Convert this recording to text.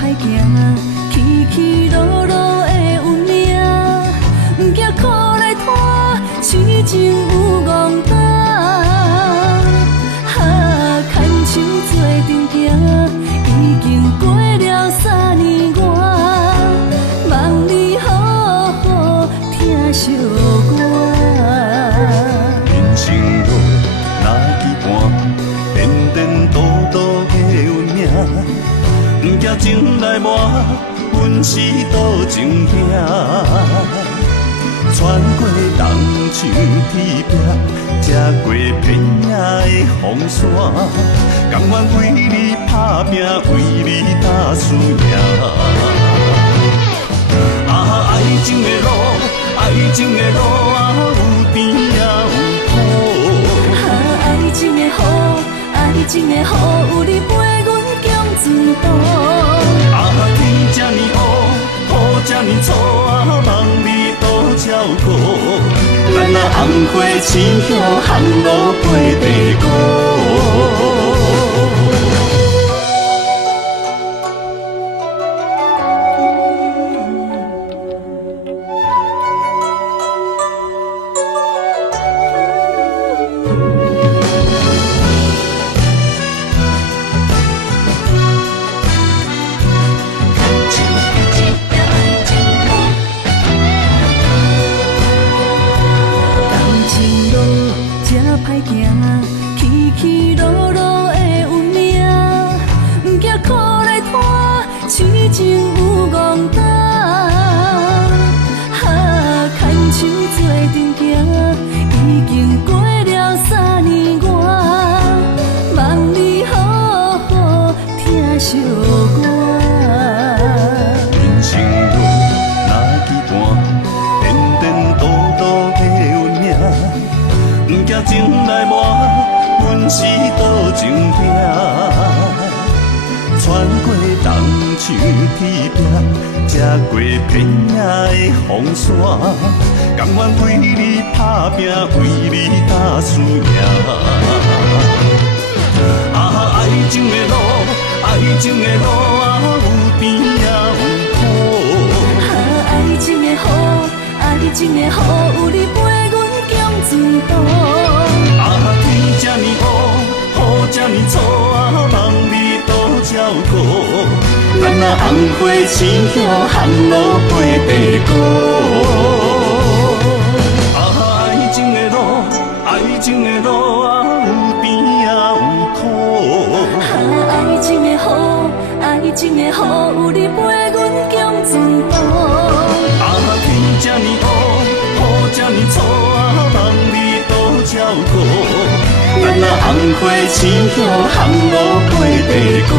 歹行，起起落落的运命，不惊苦来拖，痴情有憨胆。牵手做阵行，已经过了3年外，望你好好听寂歌。人生路若期盼，颠颠倒倒的运命，不惊情来磨，阮是道情兄。穿过冬树铁壁，吃过偏野的风沙，甘愿为你打拼，为你打输赢。爱情的路，爱情的路啊，有甜也有苦。爱情的雨，爱情的雨，有你陪阮共船渡。天这呢黑，雨这呢粗啊，望你多照顾。咱若红花青叶，红路陪地沟。歹行，起起落落的运命，不惊苦来拖，痴情有憨胆。牵手做阵行，已经过了3年外，望你好好听寂歌。人生路若期盼，颠颠倒倒的运命。不惊情来磨，阮是道情兄。穿过冬树铁壁，吃过偏野的风沙，甘愿为你打拼，为你打输赢。爱情的路，爱情的路啊，有甜也有苦。爱情的雨，爱情的雨，有你陪阮共船渡。天这呢黑，雨这呢粗啊，望你多照顾。咱若红花青叶，红路陪地沟。爱情的路，爱情的路啊，有甜也有苦。爱情的雨，爱情的雨，有你陪阮共船渡。天这呢黑，雨这呢粗啊，望你多照顾。咱若红花青叶，红路陪地沟。